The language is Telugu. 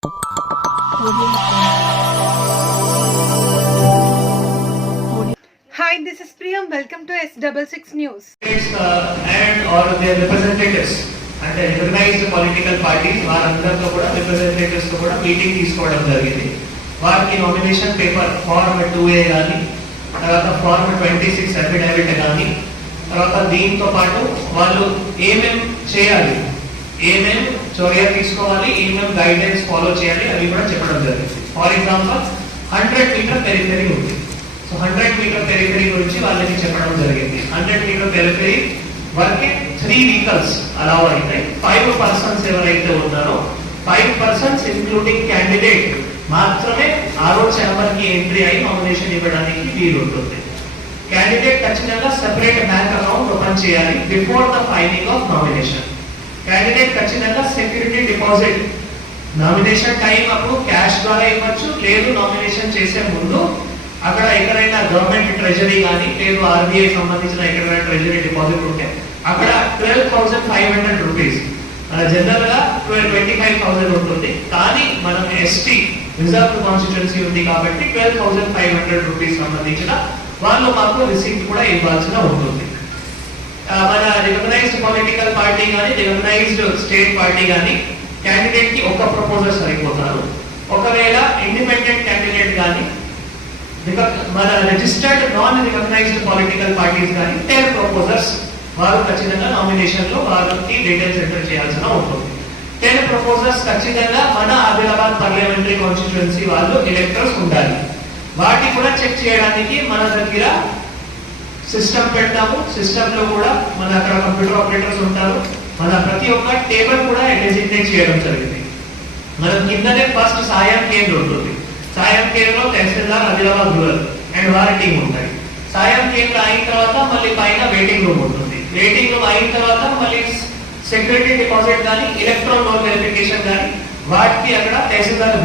Hi, this is Priyam. Welcome to S66 News. And or their representatives అంటే రికగ్నైజ్డ్ పొలిటికల్ పార్టీస్ వారందరితో కూడా రిప్రజెంటేటివ్స్ తో కూడా మీటింగ్ తీసుకోవడం జరిగింది. వారికి నామినేషన్ పేపర్ ఫార్మ్ 2A కానీ తర్వాత ఫార్మ్ 26 అఫిడవిట్ కానీ తర్వాత దీంతో పాటు వాళ్ళు ఏమేం చేయాలి, ఏమేం చర్య తీసుకోవాలి, ఏమేం గైడెన్స్ ఫాలో చేయాలి అవి కూడా చెప్పడం జరిగింది. ఫర్ ఎగ్జాంపుల్ 100 మీటర్ పెరిఫెరీ ఉంది. సో 100 మీటర్ పెరిఫెరీ గురించి వాళ్ళకి చెప్పడం జరిగింది. 100 మీటర్ పెరిఫెరీ వరకే 3 vehicles అలౌ అవుతాయి. 5 persons ఎవరైతే ఉన్నారో 5 persons ఇంక్లూడింగ్ క్యాండిడేట్ మాత్రమే ఆరో ఛాంబర్ కి ఎంట్రీ అయి నామినేషన్ ఇవ్వడానికి వీలు ఉంటుంది. క్యాండిడేట్ ఖచ్చితంగా సెపరేట్ బ్యాంక్ అకౌంట్ ఓపెన్ చేయాలి before the filing of nomination. Candidate ఖచ్చితంగా సెక్యూరిటీ డిపాజిట్ నామినేషన్ టైం అప్పుడు క్యాష్ ద్వారా ఇవ్వచ్చు, లేదు నామినేషన్ చేసే ముందు అక్కడ ఎక్కడైనా గవర్నమెంట్ ట్రెజరీ కానీ లేదు ఆర్బీఐ సంబంధించిన ఎక్కడైనా ట్రెజరీ డిపాజిట్ ఉంటే అక్కడ 12,500 రూపీస్, జనరల్ గా 25,000 ఉంటుంది. కానీ మనం ఎస్టీ రిజర్వ్ కాన్స్టిట్యుయెన్సీ ఉంది కాబట్టి 12,500 రూపీస్ సంబంధించిన వాళ్ళు మాకు రిసీప్ట్ కూడా ఇవ్వాల్సిన ఉంటుంది. మన రికగ్నైజ్డ్ పొలిటికల్ పార్టీ కానీ రికగ్నైజ్డ్ స్టేట్ పార్టీ కానీ క్యాండిడేట్ కి ఒక ప్రపోజల్ సరిపోతారు. ఒకవేళ ఇండిపెండెంట్ క్యాండిడేట్ కానీ మన registered non recognised political parties కానీ 10 ప్రపోజల్స్ వారు ఖచ్చితంగా నామినేషన్ లో వారికి డీటెయిల్స్ ఎంటర్ చేయాల్సిన ఉంటుంది. 10 ప్రపోజల్స్ ఖచ్చితంగా మన ఆదిలాబాద్ పార్లమెంటరీ కాన్స్టిట్యుయెన్సీ వాళ్ళు ఎలక్టర్స్ ఉండాలి. వాటి కూడా చెక్ చేయడానికి మన దగ్గర సిస్టమ్ పెడతాము. సిస్టమ్ లో కూడా మన అక్కడ కంప్యూటర్ ఆపరేటర్స్ ఉంటారు. మన ప్రతి ఒక్క టేబుల్ కూడా డెసిగ్నేట్ చేయడం జరిగింది. మనం కిందనే ఫస్ట్ సాయం కేంద్రం ఉంటుంది. సాయం కేంద్రంలో తహసీల్దార్ ఆదిలాబాద్ రూరల్ అండ్ వారి టీం ఉంటాయి. సాయం కేంద్రం అయిన తర్వాత మళ్ళీ పైన వెయిటింగ్ రూమ్ ఉంటుంది. వెయిటింగ్ రూమ్ అయిన తర్వాత మళ్ళీ సెక్యూరిటీ డిపాజిట్ కానీ ఎలక్ట్రాన్ రోల్ వెరిఫికేషన్ కానీ వాటికి అక్కడ తహసీల్దార్